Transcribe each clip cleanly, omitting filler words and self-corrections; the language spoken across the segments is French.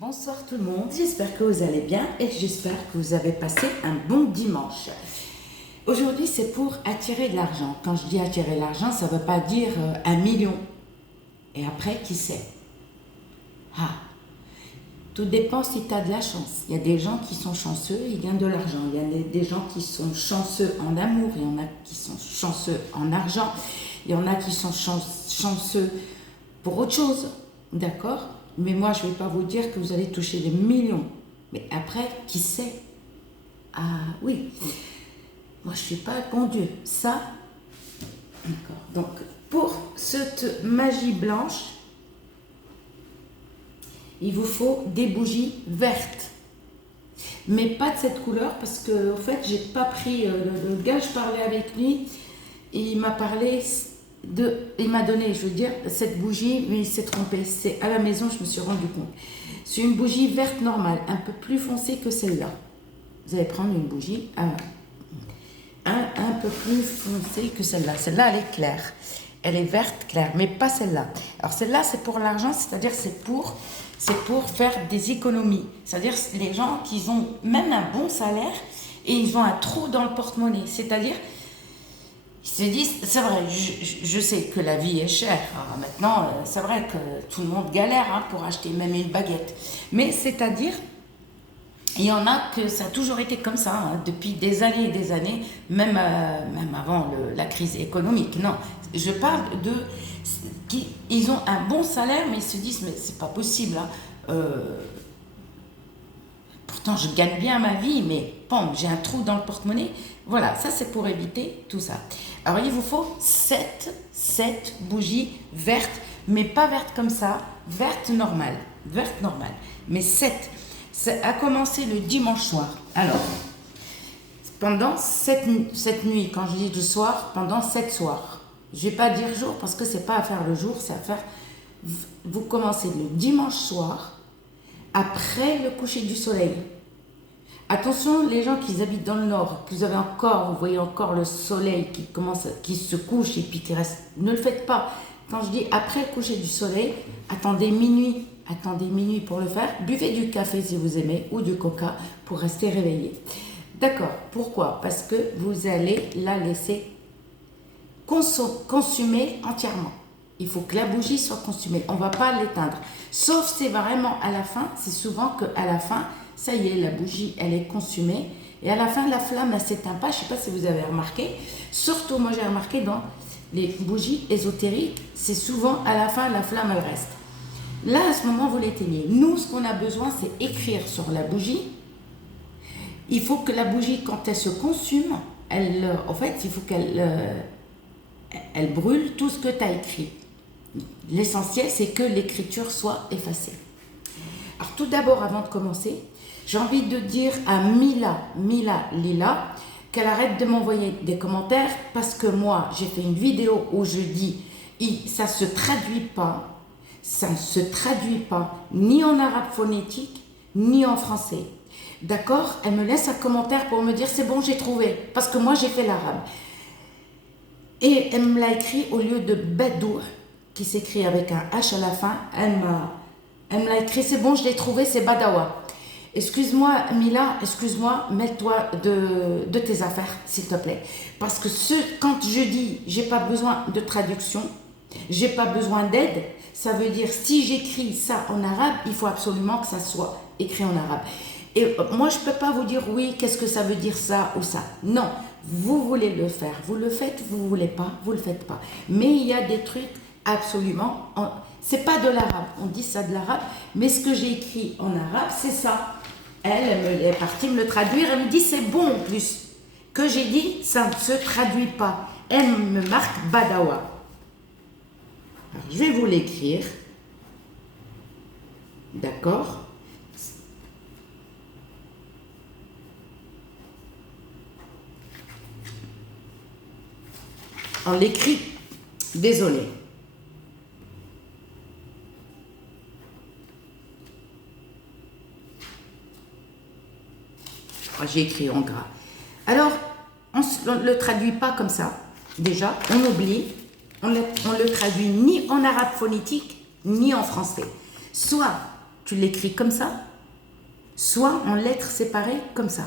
Bonsoir tout le monde, j'espère que vous allez bien et j'espère que vous avez passé un bon dimanche. Aujourd'hui c'est pour attirer de l'argent. Quand je dis attirer de l'argent, ça ne veut pas dire 1 million. Et après, qui sait? Tout dépend si tu as de la chance. Il y a des gens qui sont chanceux, ils gagnent de l'argent. Il y a des gens qui sont chanceux en amour, il y en a qui sont chanceux en argent, il y en a qui sont chanceux pour autre chose, d'accord? Mais moi, je ne vais pas vous dire que vous allez toucher des millions. Mais après, qui sait? Ah oui, moi je ne suis pas bon Dieu. Ça, d'accord. Donc, pour cette magie blanche, il vous faut des bougies vertes. Mais pas de cette couleur parce que, en fait, j'ai pas pris le gars, je parlais avec lui et il m'a parlé il m'a donné, je veux dire, cette bougie, mais il s'est trompé. C'est à la maison, je me suis rendu compte. C'est une bougie verte normale, un peu plus foncée que celle-là. Vous allez prendre une bougie un peu plus foncée que celle-là. Celle-là, elle est claire. Elle est verte claire, mais pas celle-là. Alors celle-là, c'est pour l'argent, c'est-à-dire c'est pour faire des économies. C'est-à-dire les gens qui ont même un bon salaire et ils ont un trou dans le porte-monnaie. C'est-à-dire, ils se disent, c'est vrai, je sais que la vie est chère. Alors maintenant, c'est vrai que tout le monde galère pour acheter même une baguette. Mais c'est-à-dire, il y en a que ça a toujours été comme ça, depuis des années et des années, même avant la crise économique. Non, je parle ils ont un bon salaire, mais ils se disent, mais c'est pas possible. Pourtant, je gagne bien ma vie, mais bon, j'ai un trou dans le porte-monnaie. Voilà, ça c'est pour éviter tout ça. Alors, il vous faut 7 bougies vertes, mais pas vertes comme ça, vertes normales. Mais 7. Ça a commencé le dimanche soir. Alors, pendant 7 nuits, quand je dis du soir, pendant 7 soirs. Je ne vais pas dire jour parce que c'est pas à faire le jour, c'est à faire. Vous commencez le dimanche soir, après le coucher du soleil. Attention, les gens qui habitent dans le nord, vous voyez encore le soleil qui se couche et puis qui reste. Ne le faites pas. Quand je dis après le coucher du soleil, attendez minuit pour le faire. Buvez du café si vous aimez ou du coca pour rester réveillé. D'accord. Pourquoi? Parce que vous allez la laisser consumer entièrement. Il faut que la bougie soit consumée. On ne va pas l'éteindre. Sauf si c'est vraiment à la fin. C'est souvent qu'à la fin, ça y est, la bougie, elle est consumée. Et à la fin, la flamme ne s'éteint pas. Je ne sais pas si vous avez remarqué. Surtout, moi, j'ai remarqué dans les bougies ésotériques, c'est souvent à la fin, la flamme, elle reste. Là, à ce moment, vous l'éteignez. Nous, ce qu'on a besoin, c'est écrire sur la bougie. Il faut que la bougie, quand elle se consume, en fait, il faut qu'elle elle brûle tout ce que tu as écrit. L'essentiel, c'est que l'écriture soit effacée. Alors, tout d'abord, avant de commencer, j'ai envie de dire à Mila Lila, qu'elle arrête de m'envoyer des commentaires parce que moi, j'ai fait une vidéo où je dis ça ne se traduit pas ni en arabe phonétique, ni en français. D'accord? Elle me laisse un commentaire pour me dire c'est bon, j'ai trouvé, parce que moi, j'ai fait l'arabe. Et elle me l'a écrit au lieu de Bedou, qui s'écrit avec un H à la fin. Elle me l'a écrit, c'est bon, je l'ai trouvé, c'est Badawa. Excuse-moi, Mila, mets-toi de tes affaires, s'il te plaît. Parce que quand je dis, j'ai pas besoin de traduction, j'ai pas besoin d'aide, ça veut dire, si j'écris ça en arabe, il faut absolument que ça soit écrit en arabe. Et moi, je peux pas vous dire, oui, qu'est-ce que ça veut dire ça ou ça. Non, vous voulez le faire, vous le faites, vous voulez pas, vous le faites pas. Mais il y a des trucs absolument, c'est pas de l'arabe, on dit ça de l'arabe, mais ce que j'ai écrit en arabe, c'est ça. Elle est partie me le traduire, elle me dit c'est bon en plus. Que j'ai dit, ça ne se traduit pas. Elle me marque Badawa. Alors, je vais vous l'écrire. D'accord? On l'écrit, désolé. J'ai écrit en gras. Alors, on ne le traduit pas comme ça. Déjà, on oublie. On le traduit ni en arabe phonétique, ni en français. Soit tu l'écris comme ça, soit en lettres séparées comme ça.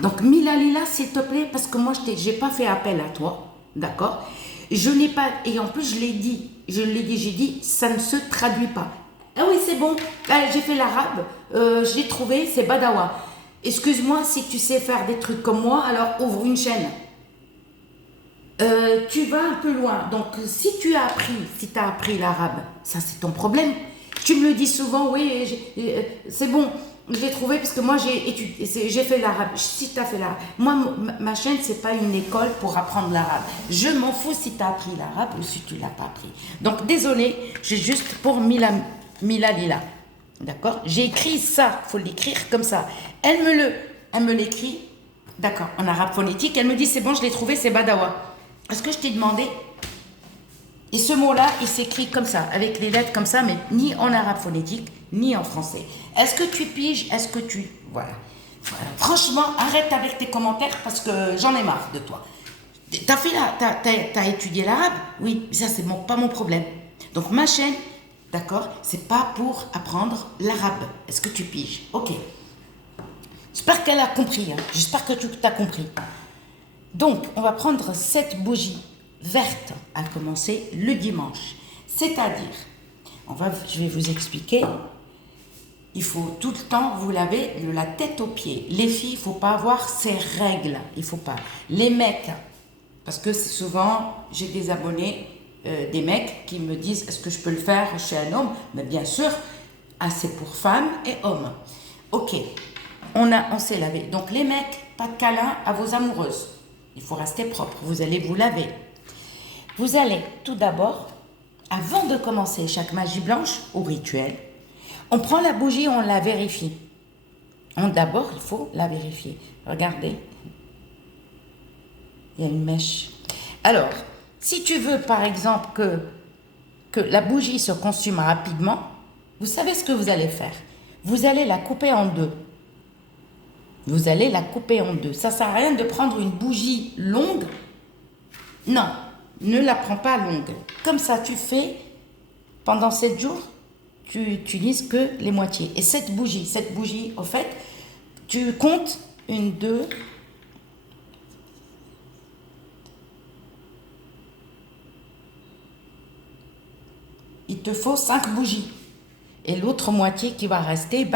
Donc Milalila, s'il te plaît, parce que moi j'ai pas fait appel à toi, d'accord? Je n'ai pas, et en plus j'ai dit, ça ne se traduit pas. Ah oui, c'est bon, j'ai fait l'arabe, j'ai trouvé, c'est Badawa. Excuse-moi, si tu sais faire des trucs comme moi, alors ouvre une chaîne. Tu vas un peu loin, donc si tu as appris l'arabe, ça c'est ton problème. Tu me le dis souvent, oui, c'est bon, je l'ai trouvé parce que moi j'ai fait l'arabe. Si tu as fait l'arabe, moi ma chaîne c'est pas une école pour apprendre l'arabe. Je m'en fous si tu as appris l'arabe ou si tu l'as pas appris. Donc désolé, j'ai juste pour Mila Lila, d'accord? J'ai écrit ça, faut l'écrire comme ça. Elle me l'écrit, d'accord, en arabe phonétique. Elle me dit c'est bon, je l'ai trouvé, c'est Badawa. Est-ce que je t'ai demandé? Et ce mot-là, il s'écrit comme ça, avec les lettres comme ça, mais ni en arabe phonétique, ni en français. Est-ce que tu piges? Est-ce que tu... Voilà. Franchement, arrête avec tes commentaires parce que j'en ai marre de toi. T'as étudié l'arabe? Oui, mais ça, c'est pas mon problème. Donc, ma chaîne, d'accord, c'est pas pour apprendre l'arabe. Est-ce que tu piges? Ok. J'espère qu'elle a compris. Hein. J'espère que tu as compris. Donc, on va prendre cette bougie verte à commencer le dimanche. C'est-à-dire, je vais vous expliquer, il faut tout le temps vous laver de la tête aux pieds. Les filles, il ne faut pas avoir ces règles. Il ne faut pas. Les mecs, parce que souvent, j'ai des abonnés, des mecs qui me disent, est-ce que je peux le faire chez un homme? Mais bien sûr, c'est pour femmes et hommes. Ok, on s'est lavé. Donc les mecs, pas de câlin à vos amoureuses. Il faut rester propre, vous allez vous laver. Vous allez tout d'abord, avant de commencer chaque magie blanche ou rituel, on prend la bougie, on la vérifie. D'abord, il faut la vérifier. Regardez, il y a une mèche. Alors, si tu veux par exemple que la bougie se consume rapidement, vous savez ce que vous allez faire. Vous allez la couper en deux. Vous allez la couper en deux. Ça ne sert à rien de prendre une bougie longue. Non, ne la prends pas longue. Comme ça, tu fais, pendant 7 jours, tu utilises que les moitiés. Et cette bougie, au fait, tu comptes 1, 2... Il te faut 5 bougies. Et l'autre moitié qui va rester,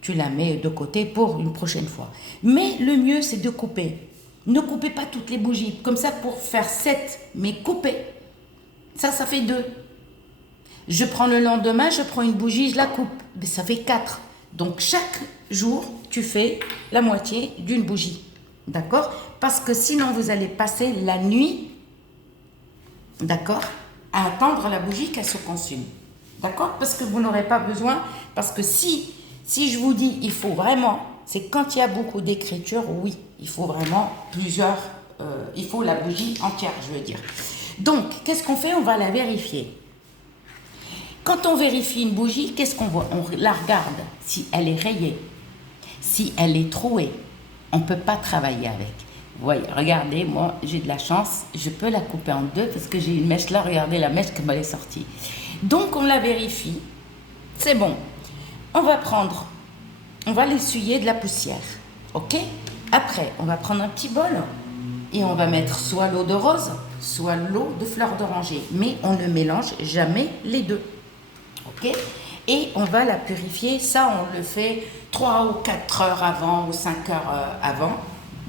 tu la mets de côté pour une prochaine fois. Mais le mieux, c'est de couper. Ne coupez pas toutes les bougies. Comme ça, pour faire 7, mais couper. Ça fait 2. Je prends le lendemain, je prends une bougie, je la coupe. Mais ça fait 4. Donc, chaque jour, tu fais la moitié d'une bougie. D'accord? Parce que sinon, vous allez passer la nuit, d'accord, à attendre la bougie qu'elle se consume. D'accord? Parce que vous n'aurez pas besoin. Parce que si je vous dis, il faut vraiment, c'est quand il y a beaucoup d'écriture, oui, il faut vraiment plusieurs, il faut la bougie entière, je veux dire. Donc, qu'est-ce qu'on fait? On va la vérifier. Quand on vérifie une bougie, qu'est-ce qu'on voit? On la regarde, si elle est rayée, si elle est trouée, on ne peut pas travailler avec. Vous voyez, regardez, moi, j'ai de la chance, je peux la couper en deux parce que j'ai une mèche là, regardez la mèche qui m'elle est sortie. Donc, on la vérifie, c'est bon. On va l'essuyer de la poussière, ok? Après, on va prendre un petit bol et on va mettre soit l'eau de rose, soit l'eau de fleur d'oranger. Mais on ne mélange jamais les deux, ok? Et on va la purifier, ça on le fait 3 ou 4 heures avant ou 5 heures avant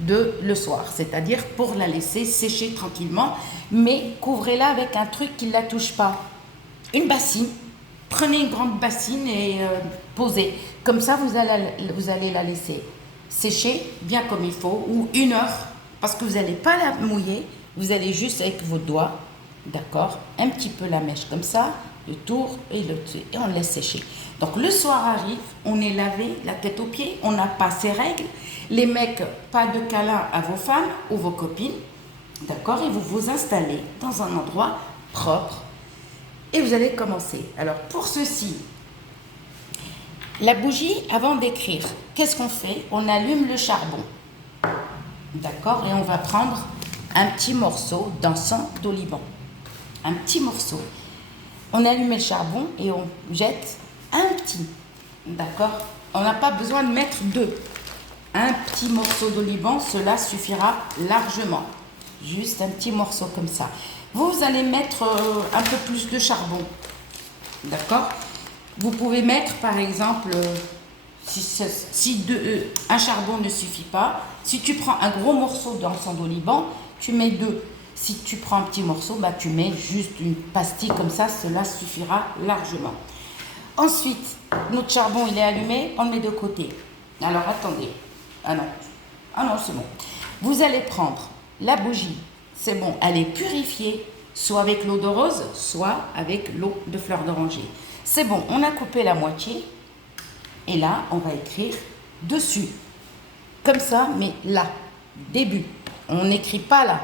le soir. C'est-à-dire pour la laisser sécher tranquillement, mais couvrez-la avec un truc qui ne la touche pas. Une bassine. Prenez une grande bassine et posez. Comme ça, vous allez la laisser sécher bien comme il faut, ou 1 heure, parce que vous n'allez pas la mouiller, vous allez juste avec vos doigts, d'accord, un petit peu la mèche comme ça, le tour et on laisse sécher. Donc le soir arrive, on est lavé la tête aux pieds, on n'a pas ces règles. Les mecs, pas de câlin à vos femmes ou vos copines, d'accord, et vous vous installez dans un endroit propre. Et vous allez commencer. Alors, pour ceci, la bougie, avant d'écrire, qu'est-ce qu'on fait? On allume le charbon. D'accord? Et on va prendre un petit morceau d'encens d'oliban. Un petit morceau. On allume le charbon et on jette un petit, d'accord? On n'a pas besoin de mettre deux. Un petit morceau d'oliban, cela suffira largement. Juste un petit morceau comme ça. Vous allez mettre un peu plus de charbon, d'accord? Vous pouvez mettre par exemple, si un charbon ne suffit pas, si tu prends un gros morceau d'encens d'oliban, tu mets deux. Si tu prends un petit morceau, bah, tu mets juste une pastille comme ça, cela suffira largement. Ensuite, notre charbon il est allumé, on le met de côté. Alors attendez, ah non c'est bon. Vous allez prendre la bougie, c'est bon, elle est purifiée, soit avec l'eau de rose, soit avec l'eau de fleur d'oranger. C'est bon, on a coupé la moitié, et là, on va écrire dessus, comme ça, mais là, début. On n'écrit pas là.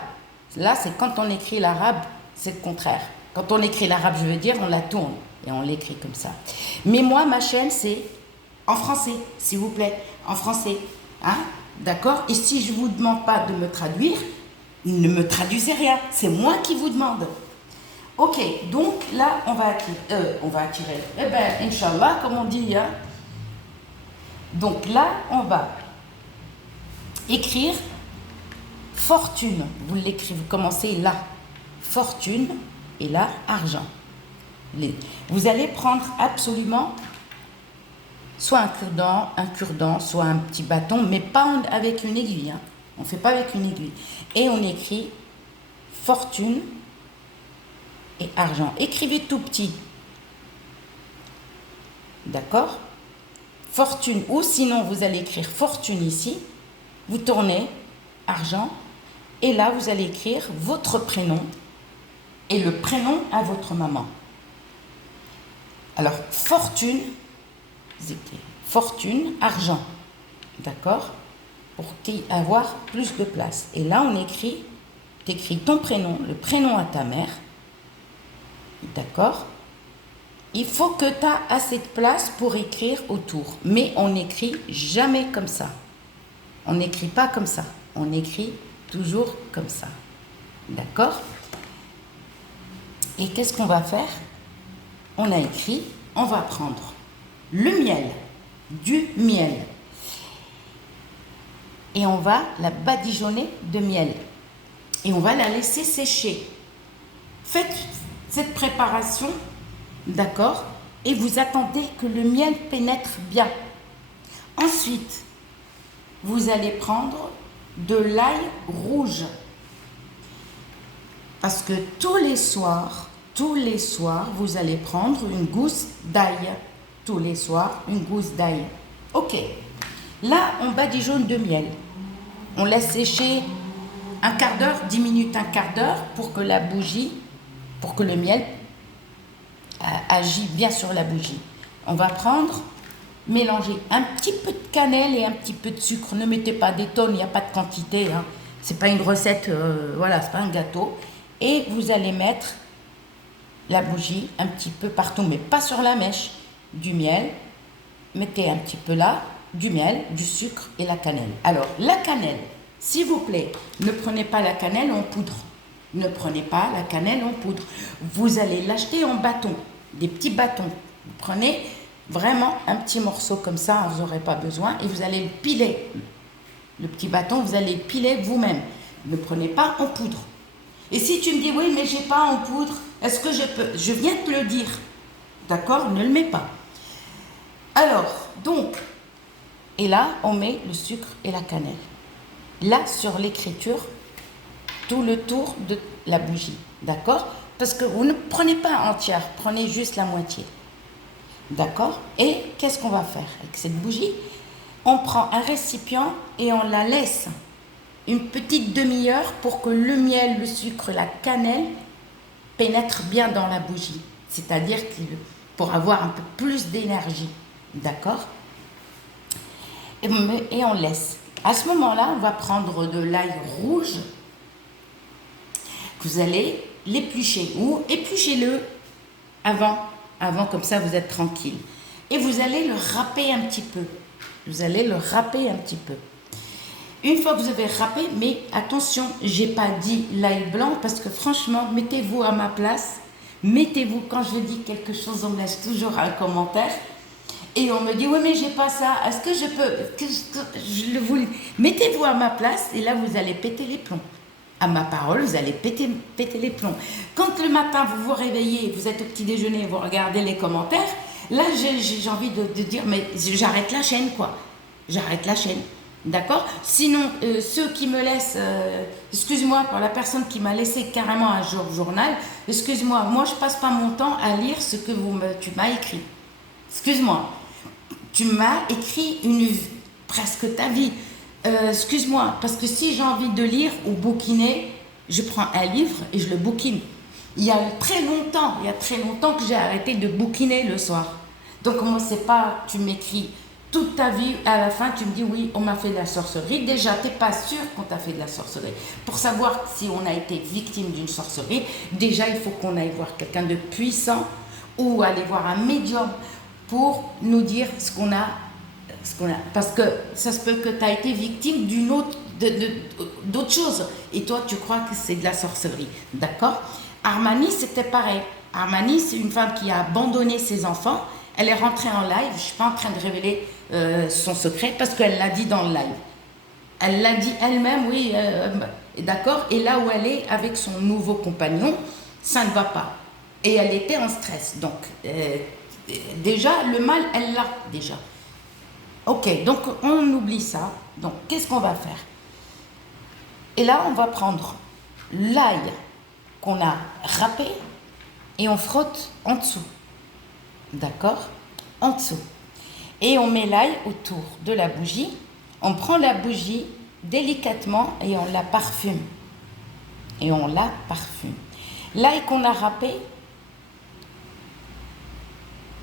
Là, c'est quand on écrit l'arabe, c'est le contraire. Quand on écrit l'arabe, je veux dire, on la tourne et on l'écrit comme ça. Mais moi, ma chaîne, c'est en français, s'il vous plaît, en français. Hein? D'accord? Et si je ne vous demande pas de me traduire, ne me traduisez rien. C'est moi qui vous demande. Ok, donc là, on va attirer. Eh bien, Inch'Allah, comme on dit. Hein? Donc là, on va écrire fortune. Vous l'écrivez, vous commencez là. Fortune et là, argent. Vous allez prendre absolument soit un cure-dent, soit un petit bâton, mais pas avec une aiguille. Hein. On ne fait pas avec une aiguille. Et on écrit fortune et argent. Écrivez tout petit. D'accord? Fortune, ou sinon vous allez écrire fortune ici. Vous tournez argent. Et là, vous allez écrire votre prénom et le prénom à votre maman. Alors, fortune, argent. D'accord? Pour avoir plus de place. Et là, on écrit, tu écris ton prénom, le prénom à ta mère. D'accord? Il faut que tu aies assez de place pour écrire autour. Mais on n'écrit jamais comme ça. On n'écrit pas comme ça. On écrit toujours comme ça. D'accord? Et qu'est-ce qu'on va faire? On a écrit, on va prendre le miel, du miel. Et on va la badigeonner de miel. Et on va la laisser sécher. Faites cette préparation, d'accord? Et vous attendez que le miel pénètre bien. Ensuite, vous allez prendre de l'ail rouge. Parce que tous les soirs, vous allez prendre une gousse d'ail. Tous les soirs, une gousse d'ail. Ok. Là, on badigeonne de miel. On laisse sécher un quart d'heure, 10 minutes, un quart d'heure pour que la bougie, pour que le miel agit bien sur la bougie. On va prendre, mélanger un petit peu de cannelle et un petit peu de sucre. Ne mettez pas des tonnes, il n'y a pas de quantité. Hein. C'est pas une recette, voilà, c'est pas un gâteau. Et vous allez mettre la bougie un petit peu partout, mais pas sur la mèche. Du miel, mettez un petit peu là, du miel, du sucre et la cannelle. Alors, la cannelle, s'il vous plaît, ne prenez pas la cannelle en poudre. Ne prenez pas la cannelle en poudre. Vous allez l'acheter en bâton, des petits bâtons. Vous prenez vraiment un petit morceau comme ça, vous n'aurez pas besoin, et vous allez le piler. Le petit bâton, vous allez le piler vous-même. Ne prenez pas en poudre. Et si tu me dis, oui, mais j'ai pas en poudre, est-ce que je peux? Je viens de te le dire. D'accord? Ne le mets pas. Alors, donc, et là, on met le sucre et la cannelle. Là, sur l'écriture, tout le tour de la bougie. D'accord? Parce que vous ne prenez pas entière, prenez juste la moitié. D'accord? Et qu'est-ce qu'on va faire avec cette bougie? On prend un récipient et on la laisse une petite demi-heure pour que le miel, le sucre, la cannelle pénètrent bien dans la bougie. C'est-à-dire pour avoir un peu plus d'énergie. D'accord? Et on laisse. À ce moment-là, on va prendre de l'ail rouge que vous allez l'éplucher ou épluchez-le avant, comme ça vous êtes tranquille. Et vous allez le râper un petit peu. Vous allez le râper un petit peu. Une fois que vous avez râpé, mais attention, j'ai pas dit l'ail blanc parce que franchement, mettez-vous à ma place. Mettez-vous, quand je dis quelque chose, on me laisse toujours un commentaire. Et on me dit, oui, mais j'ai pas ça. Est-ce que je peux mettez-vous à ma place et là, vous allez péter les plombs. À ma parole, vous allez péter les plombs. Quand le matin, vous vous réveillez, vous êtes au petit déjeuner, vous regardez les commentaires, là, j'ai envie de dire, mais j'arrête la chaîne, quoi. J'arrête la chaîne. D'accord? Sinon, ceux qui me laissent, excuse-moi pour la personne qui m'a laissé carrément un journal, excuse-moi, moi je passe pas mon temps à lire ce que tu m'as écrit. Excuse-moi, tu m'as écrit presque ta vie. Excuse-moi, parce que si j'ai envie de lire ou bouquiner, je prends un livre et je le bouquine. Il y a très longtemps que j'ai arrêté de bouquiner le soir. Donc moi, c'est pas, tu m'écris toute ta vie, à la fin, tu me dis oui, on m'a fait de la sorcellerie. Déjà, tu n'es pas sûr qu'on t'a fait de la sorcellerie. Pour savoir si on a été victime d'une sorcellerie, déjà, il faut qu'on aille voir quelqu'un de puissant ou aller voir un médium pour nous dire ce qu'on a. Parce que ça se peut que tu as été victime d'autre chose. Et toi, tu crois que c'est de la sorcellerie. D'accord? Armani, c'était pareil. Armani, c'est une femme qui a abandonné ses enfants. Elle est rentrée en live, je ne suis pas en train de révéler son secret parce qu'elle l'a dit dans le live. Elle l'a dit elle-même, oui, d'accord. Et là où elle est avec son nouveau compagnon, ça ne va pas. Et elle était en stress. Donc, déjà, le mal, elle l'a déjà. Ok, donc on oublie ça. Donc, qu'est-ce qu'on va faire? Et là, on va prendre l'ail qu'on a râpé et on frotte en dessous. D'accord? En dessous. Et on met l'ail autour de la bougie. On prend la bougie délicatement et on la parfume. L'ail qu'on a râpé,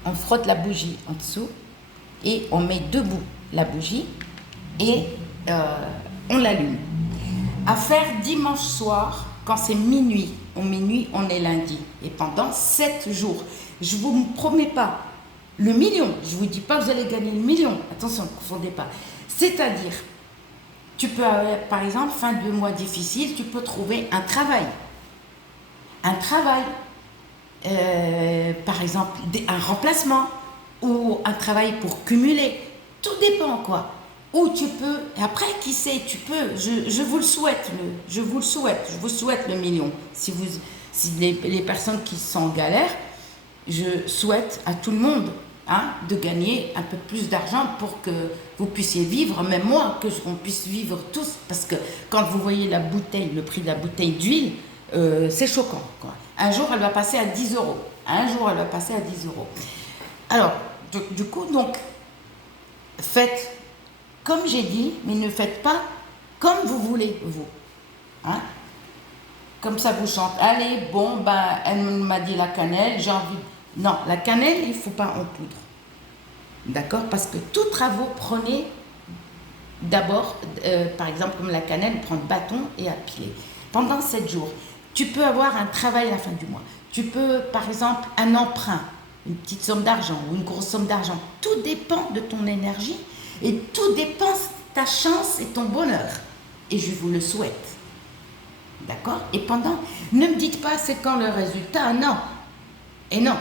on frotte la bougie en dessous et on met debout la bougie et on l'allume. À faire dimanche soir, quand c'est minuit. Minuit, on est lundi. Et pendant 7 jours. Je ne vous promets pas le million. Je ne vous dis pas que vous allez gagner le million. Attention, ne confondez pas. C'est-à-dire, tu peux, par exemple, fin de mois difficile, tu peux trouver un travail. Par exemple, un remplacement ou un travail pour cumuler. Tout dépend, quoi. Ou tu peux, après, qui sait, tu peux, je vous le souhaite, je vous souhaite le million. Si les personnes qui sont en galère, je souhaite à tout le monde de gagner un peu plus d'argent pour que vous puissiez vivre, même moi, qu'on puisse vivre tous. Parce que quand vous voyez la bouteille, le prix de la bouteille d'huile, c'est choquant, quoi. Un jour, elle va passer à 10 €. Alors, du coup, donc, faites comme j'ai dit, mais ne faites pas comme vous voulez, vous. Comme ça, vous chantez. Allez, bon, elle m'a dit la cannelle, j'ai envie. Non, la cannelle, il ne faut pas en poudre. D'accord? Parce que tout travaux, prenez d'abord, par exemple, comme la cannelle, prendre bâton et à piler. Pendant 7 jours, tu peux avoir un travail à la fin du mois. Tu peux, par exemple, un emprunt, une petite somme d'argent ou une grosse somme d'argent. Tout dépend de ton énergie. Et tout dépend de ta chance et ton bonheur. Et je vous le souhaite. D'accord? Et ne me dites pas c'est quand le résultat, non. Et non,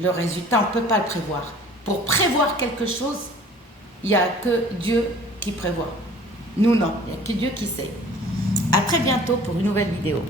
le résultat, on ne peut pas le prévoir. Pour prévoir quelque chose, il n'y a que Dieu qui prévoit. Nous, non, il n'y a que Dieu qui sait. À très bientôt pour une nouvelle vidéo.